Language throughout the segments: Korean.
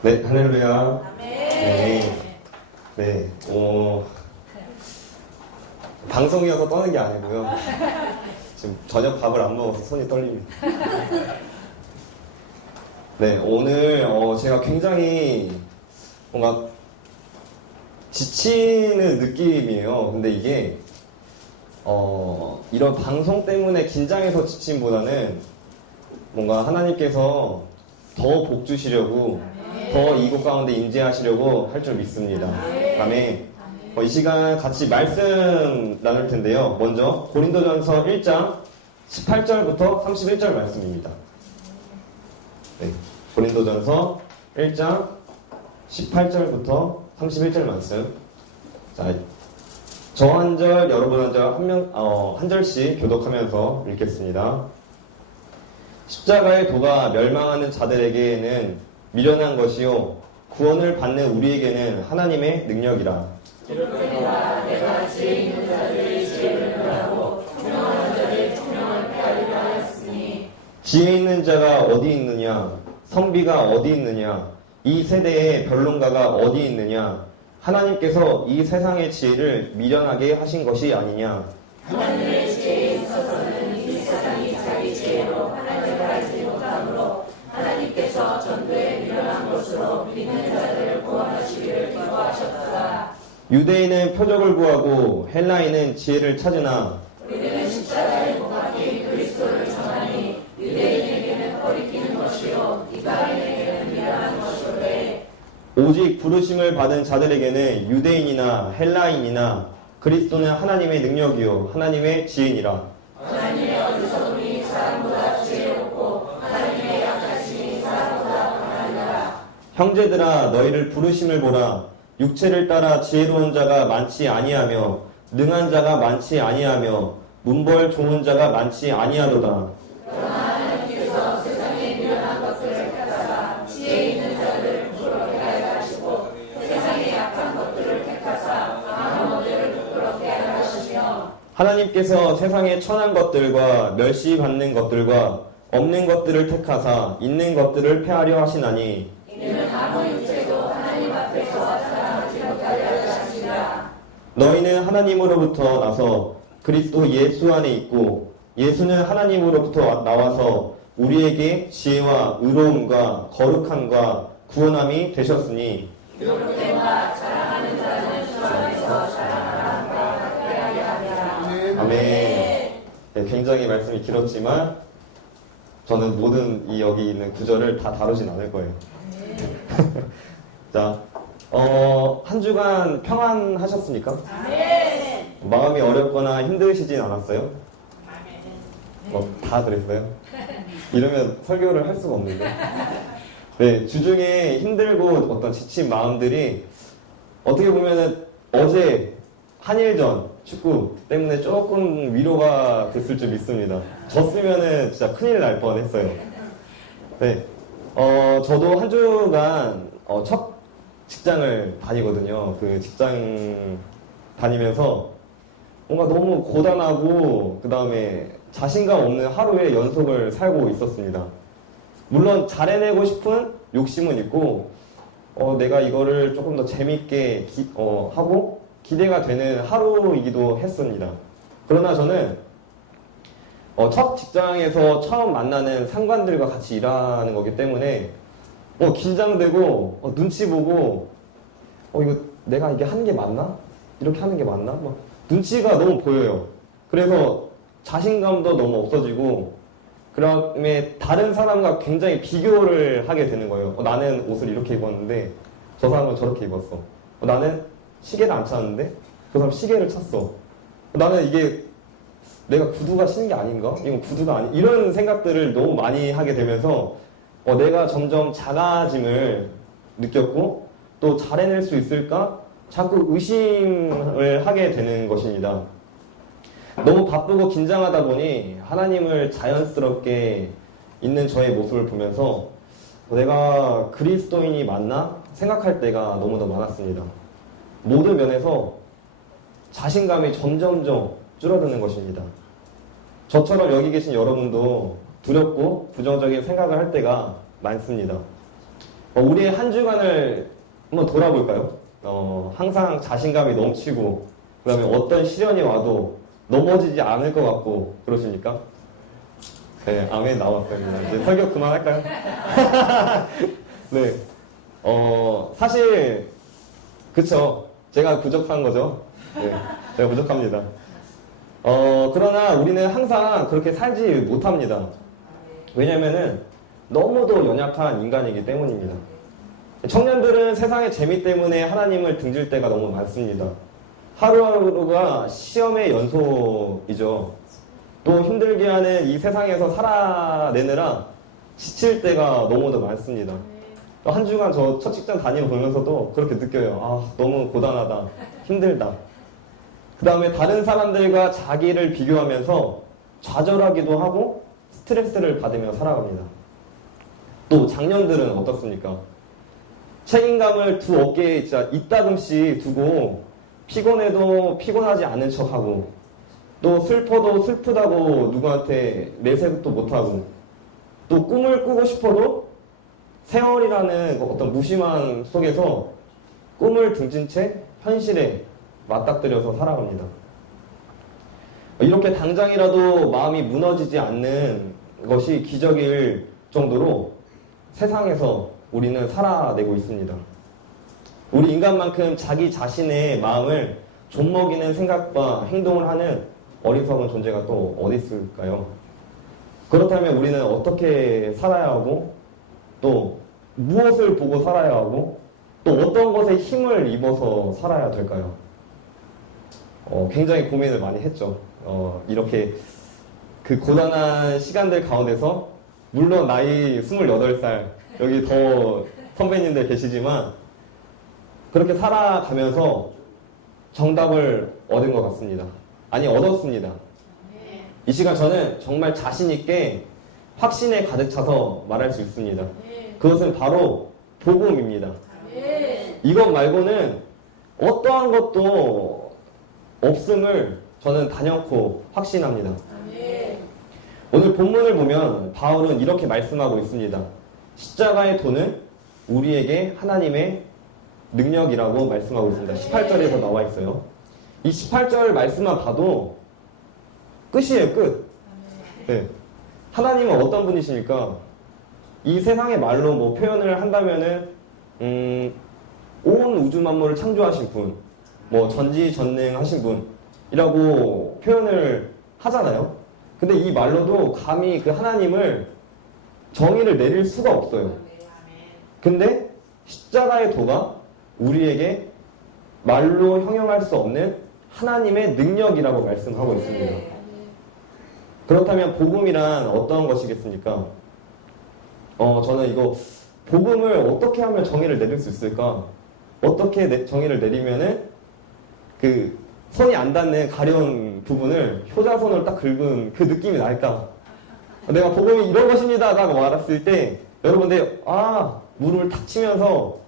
네, 할렐루야. 네. 네, 방송이어서 떠는 게 아니고요. 지금 저녁 밥을 안 먹어서 손이 떨립니다. 네, 오늘 제가 굉장히 뭔가 지치는 느낌이에요. 근데 이게 이런 방송 때문에 긴장해서 지침보다는 뭔가 하나님께서 더 복 주시려고 더 이곳 가운데 임재하시려고 할 줄 믿습니다. 아멘. 이 시간 같이 말씀 나눌 텐데요. 먼저 고린도전서 1장 18절부터 31절 말씀입니다. 네, 고린도전서 1장 18절부터 31절 말씀. 자, 저 한 절, 여러분 한 절, 한 절씩 교독하면서 읽겠습니다. 십자가의 도가 멸망하는 자들에게는 미련한 것이요 구원을 받는 우리에게는 하나님의 능력이라. 이렇게나 내가 지혜 있는 자들의 지혜를 멸하고 총명한 자들의 총명을 빼앗으려 하였으니 지혜 있는 자가 어디 있느냐? 선비가 어디 있느냐? 이 세대의 변론가가 어디 있느냐? 하나님께서 이 세상의 지혜를 미련하게 하신 것이 아니냐? 하나님의 지혜에 있어서는 이 세상이 자기 지혜로 하나님을 알지 못하므로 하나님께서 전도에 미련한 것으로 믿는 자들을 구원하시기를 기뻐하셨다. 유대인은 표적을 구하고 헬라인은 지혜를 찾으나 우리는 십자가의 못 박힌 그리스도를 전하니 유대인에게는 거리끼는 것이요 이방인에게는 미련한 것이오되 오직 부르심을 받은 자들에게는 유대인이나 헬라인이나 그리스도는 하나님의 능력이요 하나님의 지혜니라. 하나님의 어리석음이 사람보다 지혜롭고 하나님의 약하심이 사람보다 강하니라. 형제들아 너희를 부르심을 보라. 육체를 따라 지혜로운 자가 많지 아니하며 능한 자가 많지 아니하며 문벌 좋은 자가 많지 아니하도다. 그러나 하나님께서 세상에 미련한 것들을 택하사 지혜 있는 자들을 부끄럽게 하여 하시고 세상에 약한 것들을 택하사 강한 것들을 부끄럽게 하여 하시며 하나님께서 세상에 천한 것들과 멸시받는 것들과 없는 것들을 택하사 있는 것들을 폐하려 하시나니 이는 아무 육체도 하나님 앞에서 자랑하지 못하게 하려 하시니라. 너희는 하나님으로부터 나서 그리스도 예수 안에 있고 예수는 하나님으로부터 나와서 우리에게 지혜와 의로움과 거룩함과 구원함이 되셨으니 그렇된 바 자랑하는 자는 주 안에서 자랑하라 바 같게 하게 하리라. 아멘. 네, 굉장히 말씀이 길었지만 저는 모든 여기 있는 구절을 다 다루진 않을 거예요. 자, 한 주간 평안하셨습니까? 마음이 어렵거나 힘드시진 않았어요? 다 그랬어요? 이러면 설교를 할 수가 없는데. 네, 주중에 힘들고 어떤 지친 마음들이 어떻게 보면은 어제 한일전 축구 때문에 조금 위로가 됐을 줄 믿습니다. 졌으면은 진짜 큰일 날 뻔 했어요. 네, 저도 한 주간 첫 직장을 다니거든요. 그 직장 다니면서 뭔가 너무 고단하고 그 다음에 자신감 없는 하루의 연속을 살고 있었습니다. 물론 잘해내고 싶은 욕심은 있고 내가 이거를 조금 더 재밌게 하고 기대가 되는 하루이기도 했습니다. 그러나 저는 첫 직장에서 처음 만나는 상관들과 같이 일하는 거기 때문에 긴장되고 눈치 보고 이거 내가 이게 하는 게 맞나? 이렇게 하는 게 맞나? 막 눈치가 너무 보여요. 그래서 자신감도 너무 없어지고 그다음에 다른 사람과 굉장히 비교를 하게 되는 거예요. 나는 옷을 이렇게 입었는데 저 사람은 저렇게 입었어. 나는 시계를 안 찾았는데 그 사람 시계를 찾어. 나는 이게 내가 구두가 신은 게 아닌가? 이건 구두가 아니 이런 생각들을 너무 많이 하게 되면서 내가 점점 작아짐을 느꼈고 또 잘해낼 수 있을까? 자꾸 의심을 하게 되는 것입니다. 너무 바쁘고 긴장하다 보니 하나님을 자연스럽게 있는 저의 모습을 보면서 내가 그리스도인이 맞나? 생각할 때가 너무도 많았습니다. 모든 면에서 자신감이 점점점 줄어드는 것입니다. 저처럼 여기 계신 여러분도 두렵고 부정적인 생각을 할 때가 많습니다. 우리의 한 주간을 한번 돌아볼까요? 항상 자신감이 넘치고, 그 다음에 어떤 시련이 와도 넘어지지 않을 것 같고, 그러십니까? 네, 아멘 나왔어요. 이제 설교 그만할까요? 네. 사실, 그쵸. 제가 부족한 거죠. 네, 제가 부족합니다. 그러나 우리는 항상 그렇게 살지 못합니다. 왜냐면은 너무도 연약한 인간이기 때문입니다. 청년들은 세상의 재미 때문에 하나님을 등질 때가 너무 많습니다. 하루하루가 시험의 연속이죠. 또 힘들게 하는 이 세상에서 살아내느라 지칠 때가 너무도 많습니다. 한 주간 저 첫 직장 다녀보면서도 그렇게 느껴요. 아, 너무 고단하다. 힘들다. 그 다음에 다른 사람들과 자기를 비교하면서 좌절하기도 하고 스트레스를 받으며 살아갑니다. 또 장년들은 어떻습니까? 책임감을 두 어깨에 진짜 이따금씩 두고 피곤해도 피곤하지 않은 척하고 또 슬퍼도 슬프다고 누구한테 내색도 못하고 또 꿈을 꾸고 싶어도 세월이라는 어떤 무심한 속에서 꿈을 등진 채 현실에 맞닥뜨려서 살아갑니다. 이렇게 당장이라도 마음이 무너지지 않는 것이 기적일 정도로 세상에서 우리는 살아내고 있습니다. 우리 인간만큼 자기 자신의 마음을 좀먹이는 생각과 행동을 하는 어리석은 존재가 또 어디 있을까요? 그렇다면 우리는 어떻게 살아야 하고 또 무엇을 보고 살아야 하고 또 어떤 것에 힘을 입어서 살아야 될까요? 굉장히 고민을 많이 했죠. 이렇게 그 고단한 시간들 가운데서 물론 나이 28살 여기 더 선배님들 계시지만 그렇게 살아가면서 정답을 얻은 것 같습니다. 아니 얻었습니다. 이 시간 저는 정말 자신 있게 확신에 가득 차서 말할 수 있습니다. 그것은 바로 복음입니다. 이것 말고는 어떠한 것도 없음을 저는 단연코 확신합니다. 오늘 본문을 보면 바울은 이렇게 말씀하고 있습니다. 십자가의 도는 우리에게 하나님의 능력이라고 말씀하고 있습니다. 18절에서 나와 있어요. 이 18절 말씀만 봐도 끝이에요, 끝. 네. 하나님은 어떤 분이십니까? 이 세상의 말로 뭐 표현을 한다면은, 온 우주 만물을 창조하신 분, 뭐 전지전능하신 분이라고 표현을 하잖아요. 근데 이 말로도 감히 그 하나님을 정의를 내릴 수가 없어요. 근데 십자가의 도가 우리에게 말로 형용할 수 없는 하나님의 능력이라고 말씀하고 있습니다. 그렇다면 복음이란 어떤 것이겠습니까? 저는 이거 복음을 어떻게 하면 정의를 내릴 수 있을까? 어떻게 정의를 내리면은 그 손이 안 닿는 가려운 부분을 효자손으로 딱 긁은 그 느낌이 날까? 내가 복음이 이런 것입니다 라고 말했을 때 여러분들 무릎을 탁 치면서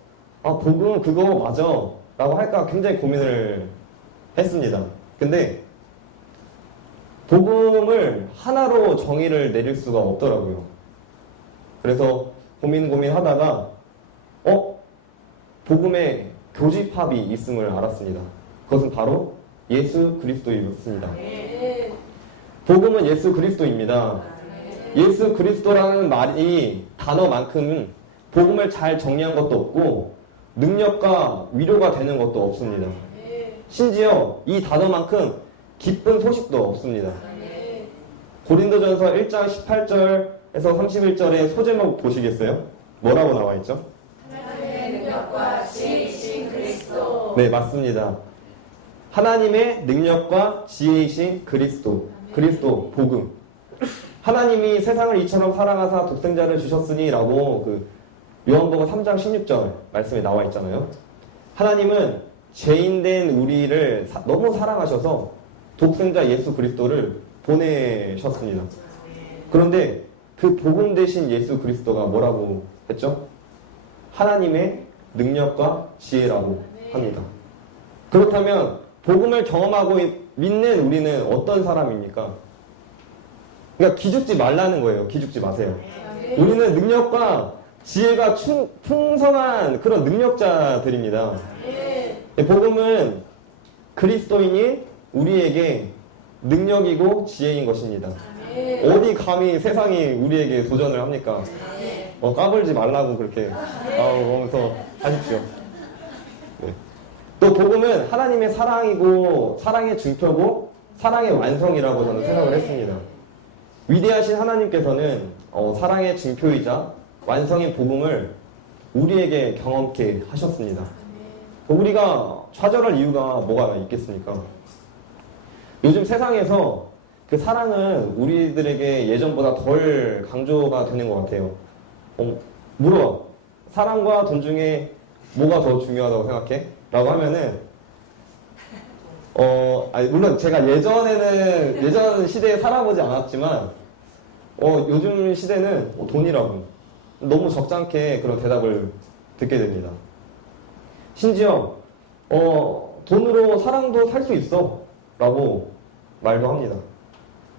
복음 그거 맞아 라고 할까 굉장히 고민을 했습니다. 근데 복음을 하나로 정의를 내릴 수가 없더라고요. 그래서 고민하다가 복음의 교집합이 있음을 알았습니다. 그것은 바로 예수 그리스도였습니다. 복음은 예수 그리스도입니다. 예수 그리스도라는 말이 단어만큼 복음을 잘 정리한 것도 없고 능력과 위로가 되는 것도 없습니다. 심지어 이 단어만큼 기쁜 소식도 없습니다. 고린도전서 1장 18절에서 31절의 소제목 보시겠어요? 뭐라고 나와 있죠? 하나님의 능력과 지혜이신 그리스도. 네, 맞습니다. 하나님의 능력과 지혜이신 그리스도, 복음. 하나님이 세상을 이처럼 사랑하사 독생자를 주셨으니 라고 그 요한복음 3장 16절 말씀에 나와 있잖아요. 하나님은 죄인된 우리를 너무 사랑하셔서 독생자 예수 그리스도를 보내셨습니다. 그런데 그 복음 되신 예수 그리스도가 뭐라고 했죠? 하나님의 능력과 지혜라고 합니다. 그렇다면 복음을 경험하고 믿는 우리는 어떤 사람입니까? 그러니까 기죽지 말라는 거예요. 기죽지 마세요. 우리는 능력과 지혜가 풍성한 그런 능력자들입니다. 복음은 그리스도인이 우리에게 능력이고 지혜인 것입니다. 어디 감히 세상이 우리에게 도전을 합니까? 까불지 말라고 그렇게 그러면서 하십시오. 네. 또 복음은 하나님의 사랑이고 사랑의 증표고 사랑의 완성이라고 저는 생각을 했습니다. 위대하신 하나님께서는 사랑의 증표이자 완성인 복음을 우리에게 경험케 하셨습니다. 우리가 좌절할 이유가 뭐가 있겠습니까? 요즘 세상에서 그 사랑은 우리들에게 예전보다 덜 강조가 되는 것 같아요. 물어. 사랑과 돈 중에 뭐가 더 중요하다고 생각해? 라고 하면은, 물론 제가 예전 시대에 살아보지 않았지만, 요즘 시대는 돈이라고. 너무 적잖게 그런 대답을 듣게 됩니다. 심지어, 돈으로 사랑도 살 수 있어. 라고 말도 합니다.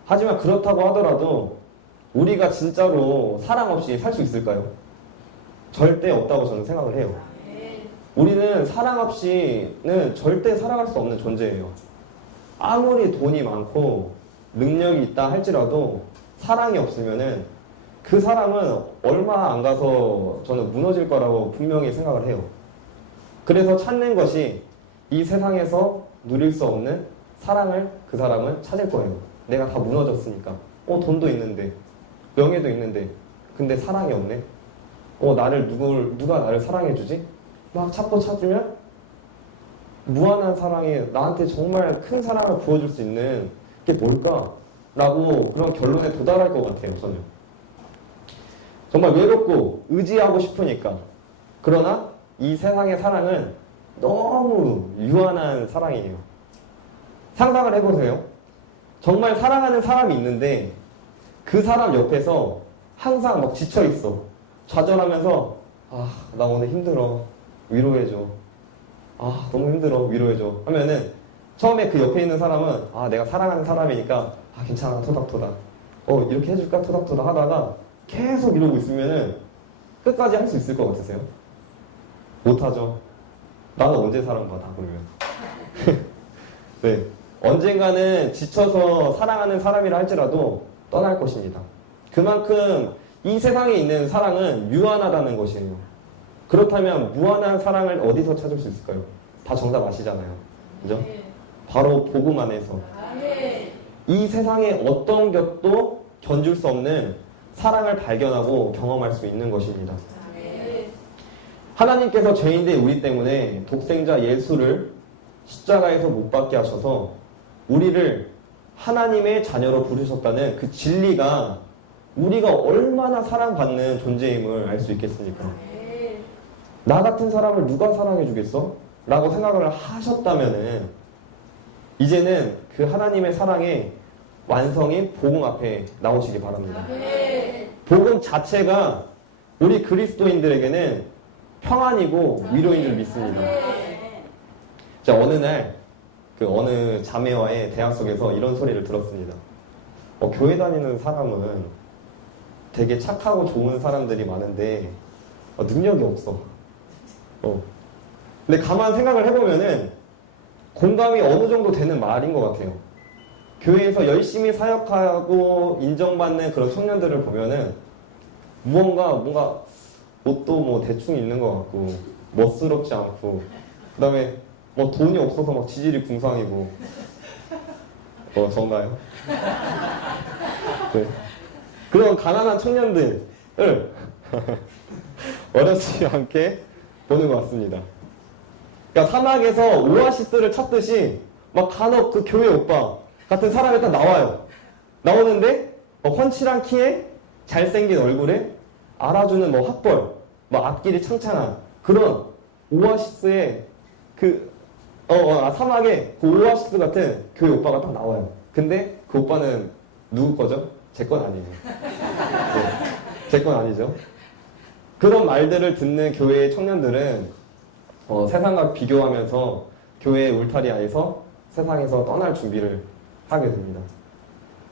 하지만 그렇다고 하더라도 우리가 진짜로 사랑 없이 살 수 있을까요? 절대 없다고 저는 생각을 해요. 우리는 사랑 없이는 절대 살아갈 수 없는 존재예요. 아무리 돈이 많고 능력이 있다 할지라도 사랑이 없으면은 그 사람은 얼마 안 가서 저는 무너질 거라고 분명히 생각을 해요. 그래서 찾는 것이 이 세상에서 누릴 수 없는 사랑을 그 사람은 찾을 거예요. 내가 다 무너졌으니까. 돈도 있는데, 명예도 있는데, 근데 사랑이 없네. 누가 나를 사랑해주지? 막 찾고 찾으면 무한한 사랑이 나한테 정말 큰 사랑을 부어줄 수 있는 게 뭘까? 라고 그런 결론에 도달할 것 같아요, 저는. 정말 외롭고 의지하고 싶으니까. 그러나 이 세상의 사랑은 너무 유한한 사랑이에요. 상상을 해보세요. 정말 사랑하는 사람이 있는데 그 사람 옆에서 항상 막 지쳐있어. 좌절하면서 나 오늘 힘들어. 위로해줘. 너무 힘들어. 위로해줘. 하면은 처음에 그 옆에 있는 사람은 내가 사랑하는 사람이니까 괜찮아. 토닥토닥. 이렇게 해줄까? 토닥토닥 하다가 계속 이러고 있으면은 끝까지 할 수 있을 것 같으세요? 못하죠. 나는 언제 사랑받아 그러면. 네. 언젠가는 지쳐서 사랑하는 사람이라 할지라도 떠날 것입니다. 그만큼 이 세상에 있는 사랑은 유한하다는 것이에요. 그렇다면 무한한 사랑을 어디서 찾을 수 있을까요? 다 정답 아시잖아요. 그죠? 바로 복음 안에서. 이 세상의 어떤 것도 견줄 수 없는 사랑을 발견하고 경험할 수 있는 것입니다. 하나님께서 죄인된 우리 때문에 독생자 예수를 십자가에서 못 박게 하셔서 우리를 하나님의 자녀로 부르셨다는 그 진리가 우리가 얼마나 사랑받는 존재임을 알 수 있겠습니까? 나 같은 사람을 누가 사랑해 주겠어? 라고 생각을 하셨다면은 이제는 그 하나님의 사랑의 완성인 복음 앞에 나오시기 바랍니다. 복음 자체가 우리 그리스도인들에게는 평안이고 위로인 줄 믿습니다. 자, 어느 날 어느 자매와의 대화 속에서 이런 소리를 들었습니다. 교회 다니는 사람은 되게 착하고 좋은 사람들이 많은데 능력이 없어. 근데 가만 생각을 해보면은 공감이 어느 정도 되는 말인 것 같아요. 교회에서 열심히 사역하고 인정받는 그런 청년들을 보면은 뭔가 옷도 뭐 대충 입는 것 같고 멋스럽지 않고 그 다음에 돈이 없어서 막 지질이 궁상이고 전가요? 네. 그런 가난한 청년들을 어렵지 않게 보는 것 같습니다. 그러니까 사막에서 오아시스를 찾듯이 막 간혹 그 교회 오빠 같은 사람이 딱 나와요. 나오는데 훤칠한 키에 잘생긴 얼굴에 알아주는 학벌, 앞길이 창창한 그런 오아시스의 사막에 그 오아시스 같은 교회 오빠가 딱 나와요. 근데 그 오빠는 누구 거죠? 제 건 아니에요. 네, 제 건 아니죠. 그런 말들을 듣는 교회의 청년들은 세상과 비교하면서 교회의 울타리 안에서 세상에서 떠날 준비를 하게 됩니다.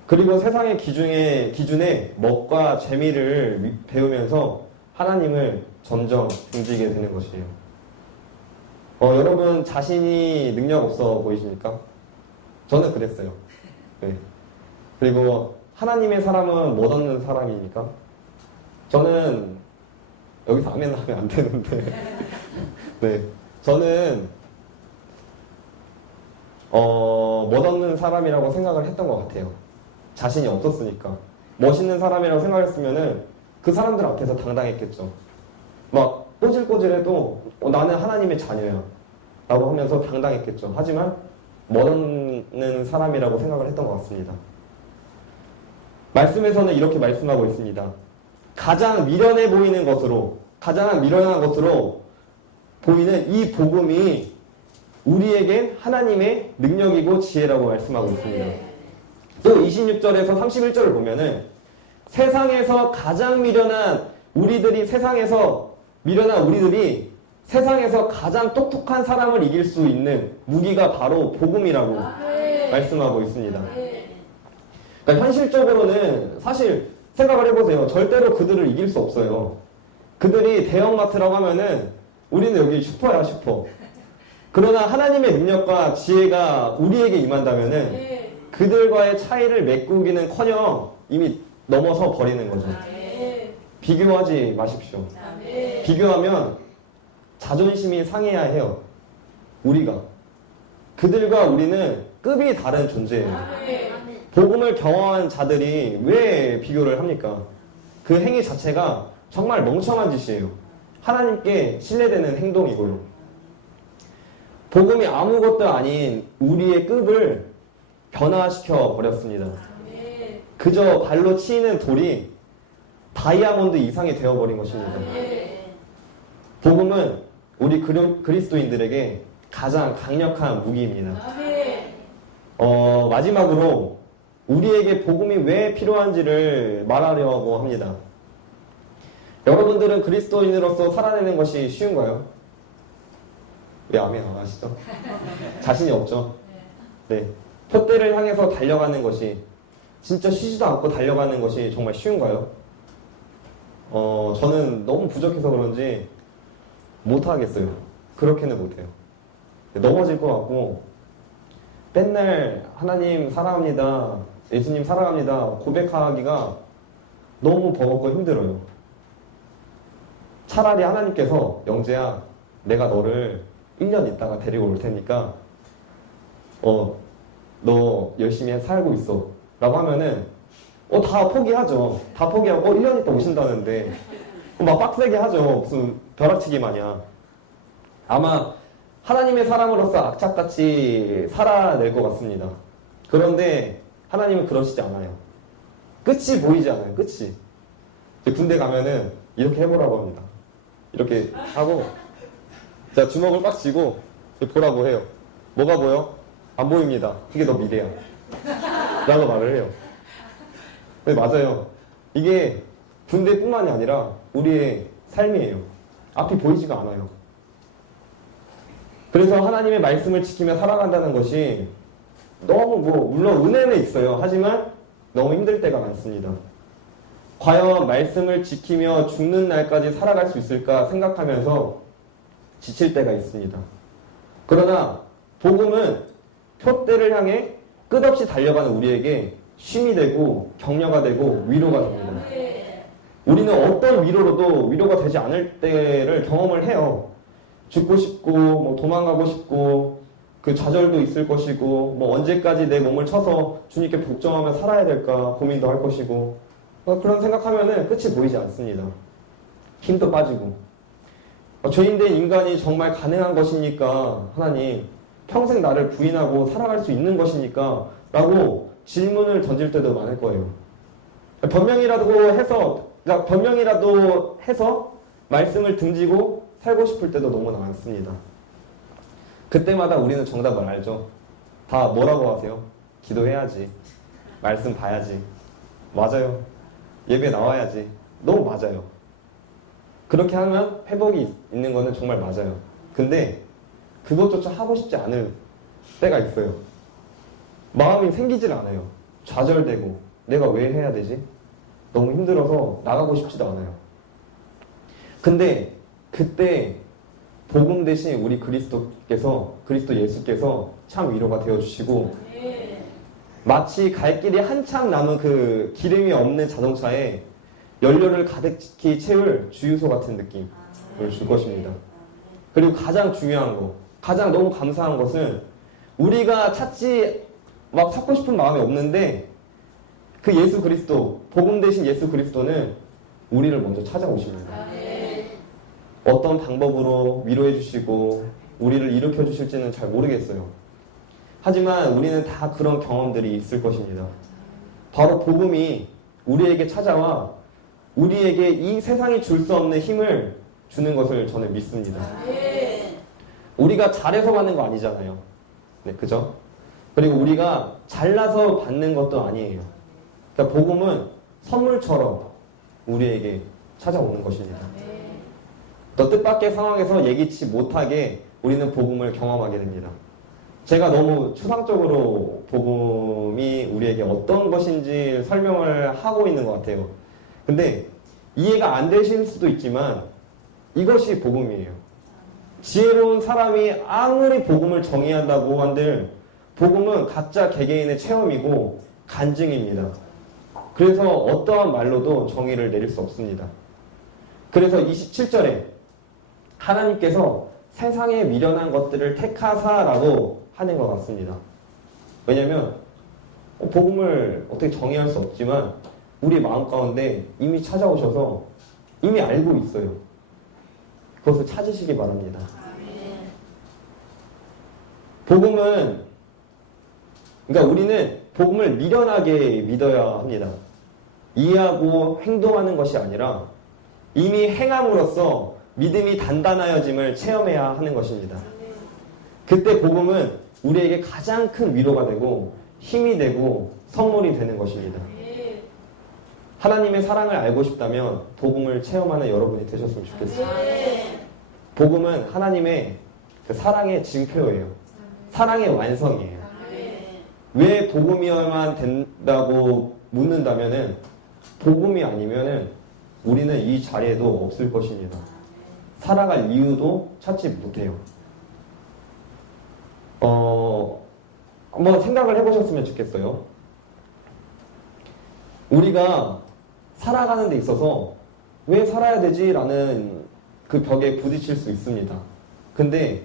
그리고 세상의 기준에 멋과 재미를 배우면서 하나님을 점점 등지게 되는 것이에요. 여러분 자신이 능력 없어 보이십니까? 저는 그랬어요. 네. 그리고 하나님의 사람은 못 얻는 사람입니까? 저는 여기서 아멘 하면 안 되는데 네. 저는 못 얻는 사람이라고 생각을 했던 것 같아요. 자신이 없었으니까. 멋있는 사람이라고 생각했으면은 그 사람들 앞에서 당당했겠죠. 막 꼬질꼬질해도 나는 하나님의 자녀야 라고 하면서 당당했겠죠. 하지만 못 얻는 사람이라고 생각을 했던 것 같습니다. 말씀에서는 이렇게 말씀하고 있습니다. 가장 미련해 보이는 것으로, 가장 미련한 것으로 보이는 이 복음이 우리에겐 하나님의 능력이고 지혜라고 말씀하고 있습니다. 또 26절에서 31절을 보면은 세상에서 가장 미련한 우리들이 세상에서 가장 똑똑한 사람을 이길 수 있는 무기가 바로 복음이라고 말씀하고 있습니다. 그러니까 현실적으로는 사실 생각을 해보세요. 절대로 그들을 이길 수 없어요. 그들이 대형마트라고 하면은 우리는 여기 슈퍼야, 슈퍼. 그러나 하나님의 능력과 지혜가 우리에게 임한다면은 그들과의 차이를 메꾸기는커녕 이미 넘어서 버리는 거죠. 비교하지 마십시오. 비교하면 자존심이 상해야 해요. 우리가. 그들과 우리는 급이 다른 존재예요. 복음을 경험한 자들이 왜 비교를 합니까? 그 행위 자체가 정말 멍청한 짓이에요. 하나님께 신뢰되는 행동이고요. 복음이 아무것도 아닌 우리의 급을 변화시켜 버렸습니다. 그저 발로 치이는 돌이 다이아몬드 이상이 되어버린 것입니다. 복음은 우리 그리스도인들에게 가장 강력한 무기입니다. 마지막으로 우리에게 복음이 왜 필요한지를 말하려고 합니다. 여러분들은 그리스도인으로서 살아내는 것이 쉬운가요? 왜 아멘 안 하시죠? 자신이 없죠? 네. 표대를 향해서 달려가는 것이 진짜 쉬지도 않고 달려가는 것이 정말 쉬운가요? 저는 너무 부족해서 그런지 못하겠어요. 그렇게는 못해요. 넘어질 것 같고 맨날 하나님 사랑합니다. 예수님 사랑합니다. 고백하기가 너무 버겁고 힘들어요. 차라리 하나님께서 영재야 내가 너를 1년 있다가 데리고 올 테니까 너 열심히 살고 있어 라고 하면은 다 포기하죠. 다 포기하고 1년 있다 오신다는데 막 빡세게 하죠. 무슨 벼락치기 마냥. 아마 하나님의 사람으로서 악착같이 살아낼 것 같습니다. 그런데 하나님은 그러시지 않아요. 끝이 보이지 않아요. 끝이. 군대 가면은 이렇게 해보라고 합니다. 이렇게 하고 자 주먹을 꽉 쥐고 보라고 해요. 뭐가 보여? 안 보입니다. 그게 너 미래야. 라고 말을 해요. 네, 맞아요. 이게 군대뿐만이 아니라 우리의 삶이에요. 앞이 보이지가 않아요. 그래서 하나님의 말씀을 지키며 살아간다는 것이 너무 물론 은혜는 있어요. 하지만 너무 힘들 때가 많습니다. 과연 말씀을 지키며 죽는 날까지 살아갈 수 있을까 생각하면서 지칠 때가 있습니다. 그러나 복음은 표대를 향해 끝없이 달려가는 우리에게 쉼이 되고 격려가 되고 위로가 됩니다. 우리는 어떤 위로로도 위로가 되지 않을 때를 경험을 해요. 죽고 싶고 도망가고 싶고 그 좌절도 있을 것이고 언제까지 내 몸을 쳐서 주님께 복종하며 살아야 될까 고민도 할 것이고 그런 생각하면은 끝이 보이지 않습니다. 힘도 빠지고 죄인된 인간이 정말 가능한 것입니까? 하나님 평생 나를 부인하고 살아갈 수 있는 것입니까? 라고 질문을 던질 때도 많을 거예요. 변명이라도 해서 말씀을 등지고 살고 싶을 때도 너무나 많습니다. 그때마다 우리는 정답을 알죠. 다 뭐라고 하세요? 기도해야지. 말씀 봐야지. 맞아요. 예배 나와야지. 너무 맞아요. 그렇게 하면 회복이 있는 거는 정말 맞아요. 근데 그것조차 하고 싶지 않을 때가 있어요. 마음이 생기질 않아요. 좌절되고 내가 왜 해야 되지? 너무 힘들어서 나가고 싶지도 않아요. 근데 그때 복음 대신 우리 그리스도 예수께서 참 위로가 되어주시고, 마치 갈 길이 한참 남은 그 기름이 없는 자동차에 연료를 가득히 채울 주유소 같은 느낌을 줄 것입니다. 그리고 가장 중요한 거, 가장 너무 감사한 것은 우리가 막 찾고 싶은 마음이 없는데 그 예수 그리스도, 복음 대신 예수 그리스도는 우리를 먼저 찾아오십니다. 어떤 방법으로 위로해 주시고 우리를 일으켜 주실지는 잘 모르겠어요. 하지만 우리는 다 그런 경험들이 있을 것입니다. 바로 복음이 우리에게 찾아와 우리에게 이 세상이 줄 수 없는 힘을 주는 것을 저는 믿습니다. 우리가 잘해서 받는 거 아니잖아요. 네, 그죠? 그리고 우리가 잘나서 받는 것도 아니에요. 그러니까 복음은 선물처럼 우리에게 찾아오는 것입니다. 더 뜻밖의 상황에서 예기치 못하게 우리는 복음을 경험하게 됩니다. 제가 너무 추상적으로 복음이 우리에게 어떤 것인지 설명을 하고 있는 것 같아요. 근데 이해가 안 되실 수도 있지만 이것이 복음이에요. 지혜로운 사람이 아무리 복음을 정의한다고 한들 복음은 각자 개개인의 체험이고 간증입니다. 그래서 어떠한 말로도 정의를 내릴 수 없습니다. 그래서 27절에 하나님께서 세상에 미련한 것들을 택하사라고 하는 것 같습니다. 왜냐하면 복음을 어떻게 정의할 수 없지만 우리 마음 가운데 이미 찾아오셔서 이미 알고 있어요. 그것을 찾으시기 바랍니다. 복음은, 그러니까 우리는 복음을 미련하게 믿어야 합니다. 이해하고 행동하는 것이 아니라 이미 행함으로써 믿음이 단단하여짐을 체험해야 하는 것입니다. 그때 복음은 우리에게 가장 큰 위로가 되고 힘이 되고 선물이 되는 것입니다. 하나님의 사랑을 알고 싶다면 복음을 체험하는 여러분이 되셨으면 좋겠습니다. 복음은 하나님의 그 사랑의 징표예요. 사랑의 완성이에요. 왜 복음이어야만 된다고 묻는다면은 복음이 아니면은 우리는 이 자리에도 없을 것입니다. 살아갈 이유도 찾지 못해요. 한번 생각을 해보셨으면 좋겠어요. 우리가 살아가는 데 있어서 왜 살아야 되지? 라는 그 벽에 부딪힐 수 있습니다. 근데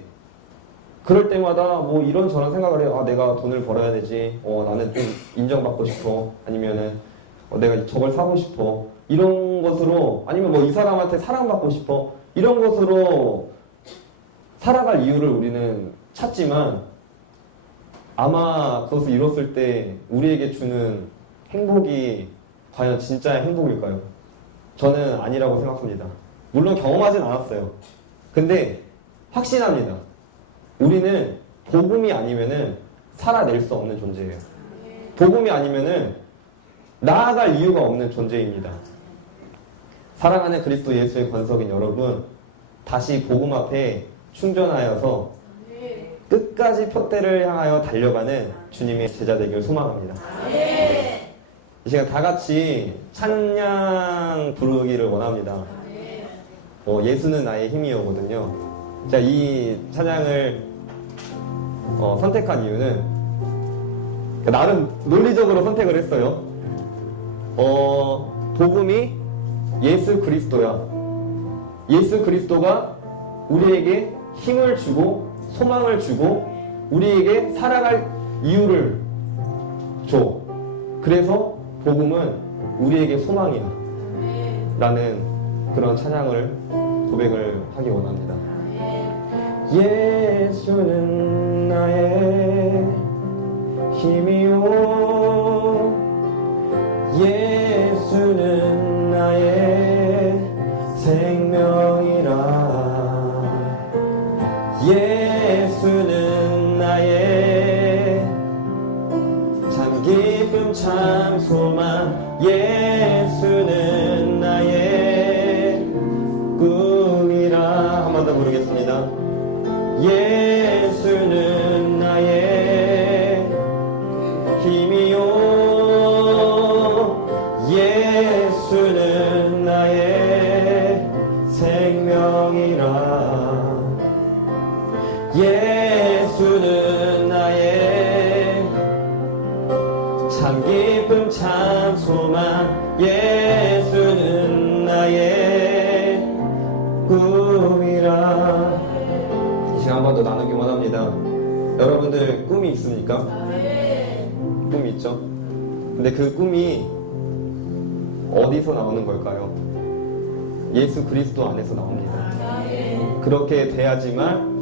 그럴 때마다 뭐 이런저런 생각을 해요. 아, 내가 돈을 벌어야 되지. 나는 좀 인정받고 싶어. 아니면은 내가 저걸 사고 싶어. 이런 것으로, 아니면 뭐 이 사람한테 사랑받고 싶어. 이런 것으로 살아갈 이유를 우리는 찾지만 아마 그것을 이뤘을 때 우리에게 주는 행복이 과연 진짜의 행복일까요? 저는 아니라고 생각합니다. 물론 경험하진 않았어요. 근데 확신합니다. 우리는 복음이 아니면은 살아낼 수 없는 존재예요. 복음이 아니면은 나아갈 이유가 없는 존재입니다. 사랑하는 그리스도 예수의 권속인 여러분, 다시 복음 앞에 충전하여서 끝까지 표대를 향하여 달려가는 주님의 제자 되기를 소망합니다. 이 시간 다 같이 찬양 부르기를 원합니다. 예수는 나의 힘이요거든요. 자, 이 찬양을 선택한 이유는 나름 논리적으로 선택을 했어요. 복음이 예수 그리스도야. 예수 그리스도가 우리에게 힘을 주고 소망을 주고 우리에게 살아갈 이유를 줘. 그래서 복음은 우리에게 소망이야. 라는 그런 찬양을 고백을 하기 원합니다. 예수는 나의 힘이요 예수는 나의 생명이라 예수는 나의 참 기쁨 참 소망 예수는 나의 꿈이라 한 번 더 부르겠습니다. 예수는 나의 힘이요 예수는 나의 생명 예수는 나의 참 기쁨 참 소망 예수는 나의 꿈이라. 이 시간 한 번 더 나누기 원합니다. 여러분들 꿈이 있습니까? 꿈이 있죠? 근데 그 꿈이 어디서 나오는 걸까요? 예수 그리스도 안에서 나옵니다. 그렇게 돼야지만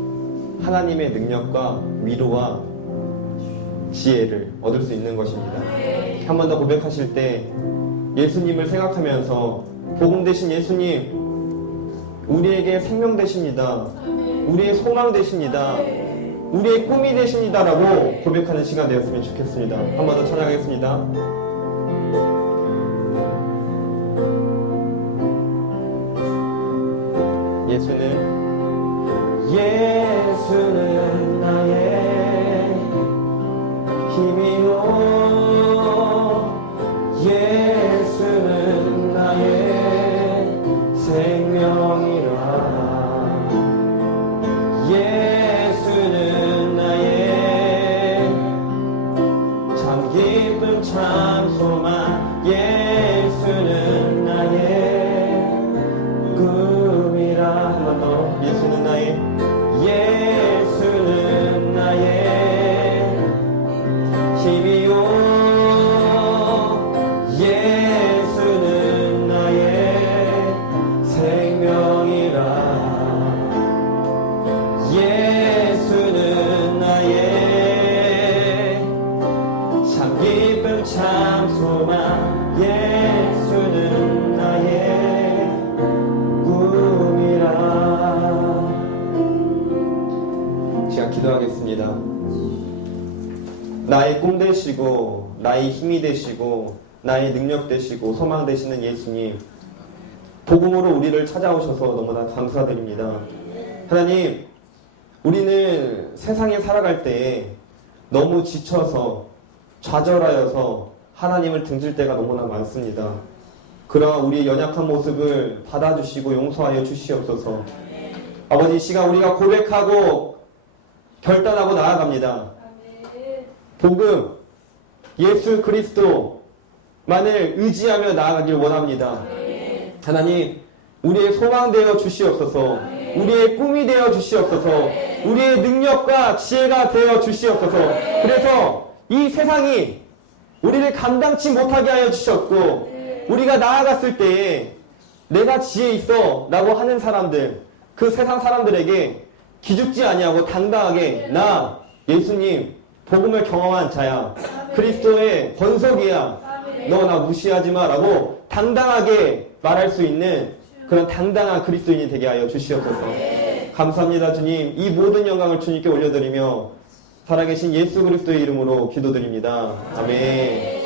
하나님의 능력과 위로와 지혜를 얻을 수 있는 것입니다. 한 번 더 고백하실 때 예수님을 생각하면서 복음 되신 예수님, 우리에게 생명 되십니다. 우리의 소망 되십니다. 우리의 꿈이 되십니다라고 고백하는 시간 되었으면 좋겠습니다. 한 번 더 찬양하겠습니다. 예수는 나의 힘이요 예수는 나의 생명이라. 예수는 나의 참 기쁨 참 소망 예수는 나의 꿈이라. 한 번 더. 예수는 나의 예수는 나의 힘이요 예수는 나의 생명이라. 예수는 나의 참 기쁨 참 소망 예수는 나의 꿈이라. 제가 기도하겠습니다. 나의 꿈 되시고 나의 힘이 되시고 나의 능력 되시고 소망 되시는 예수님, 복음으로 우리를 찾아오셔서 너무나 감사드립니다. 하나님, 우리는 세상에 살아갈 때 너무 지쳐서 좌절하여서 하나님을 등질 때가 너무나 많습니다. 그러한 우리의 연약한 모습을 받아주시고 용서하여 주시옵소서. 아버지, 이 시간 우리가 고백하고 결단하고 나아갑니다. 복음, 예수 그리스도만을 의지하며 나아가길 원합니다. 하나님, 우리의 소망 되어 주시옵소서. 우리의 꿈이 되어 주시옵소서. 우리의 능력과 지혜가 되어 주시옵소서. 그래서 이 세상이 우리를 감당치 못하게 하여 주셨고, 우리가 나아갔을 때에 내가 지혜 있어 라고 하는 사람들, 그 세상 사람들에게 기죽지 아니하고 당당하게 나 예수님 복음을 경험한 자야, 그리스도의 권속이야, 너 나 무시하지 마 라고 당당하게 말할 수 있는 그런 당당한 그리스도인이 되게 하여 주시옵소서. 감사합니다. 주님, 이 모든 영광을 주님께 올려드리며 살아계신 예수 그리스도의 이름으로 기도드립니다. 아멘.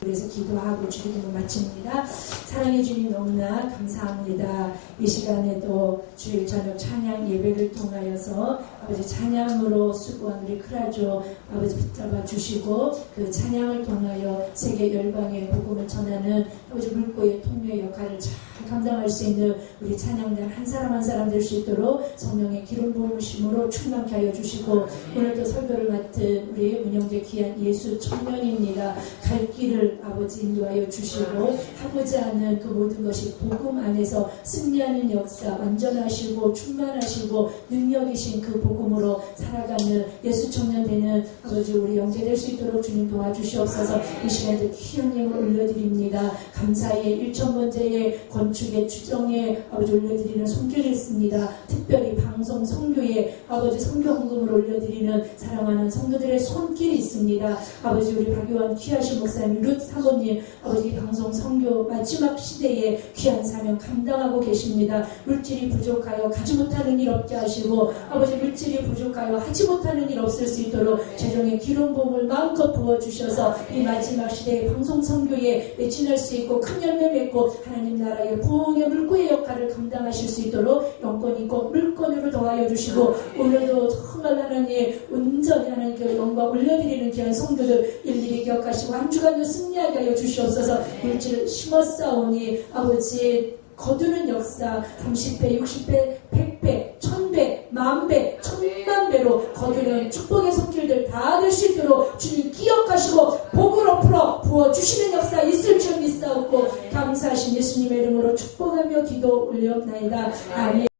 그래서 기도하고 주기도를 마칩니다. 사랑해 주님 너무나 감사합니다. 이 시간에도 주일 저녁 찬양 예배를 통하여서 아버지 찬양으로 수고한 우리 크라조 아버지 붙잡아 주시고, 그 찬양을 통하여 세계 열방의 복음을 전하는 아버지 물고의 통로의 역할을 잘 감당할 수 있는 우리 찬양단 한 사람 한 사람 될 수 있도록 성령의 기름 부으심으로 충만케 하여 주시고, 오늘도 설교를 맡은 우리 문영재 귀한 예수 청년입니다. 갈 길을 아버지 인도하여 주시고, 하고자 하는 그 모든 것이 복음 안에서 승리하는 역사, 완전하시고 충만하시고 능력이신 그 복음으로 살아가는 예수 청년 되는 아버지 우리 영재 될 수 있도록 주님 도와주시옵소서. 이 시간에도 귀한 예물 올려드립니다. 감사의 1,000번째의 건축의 추정에 아버지 올려드리는 손길이 있습니다. 특별히 방송 성교에 아버지 성교 헌금을 올려드리는 사랑하는 성도들의 손길이 있습니다. 아버지 우리 박유환 귀하신 목사님, 룻 사모님, 아버지 방송 성교 마지막 시대에 귀한 사명 감당하고 계십니다. 물질이 부족하여 가지 못하는 일 없게 하시고, 아버지 물질이 부족하여 하지 못하는 일 없을 수 있도록 재정의 기름 부음을 마음껏 부어주셔서 이 마지막 시대의 방송 선교에 매진할 수 있고 큰 열매 맺고 하나님 나라의 부흥의 물고의 역할을 감당하실 수 있도록 영권 있고 물권으로 도와여 주시고, 오늘도 정말 하나님 온전히 하나님 그 영광 올려드리는 귀한 성도들 일일이 기억하시고 한 주간도 승리하게 하여 주시옵소서. 물질을 심었사오니 아버지 거두는 역사 30배, 60배, 100배, 1000배, 10,000배 모두는 축복의 손길들 다 될 수 있도록 주님 기억하시고 복으로 풀어 부어주시는 역사 있을 줄 믿사옵고 감사하신 예수님의 이름으로 축복하며 기도 올려옵나이다. 아멘.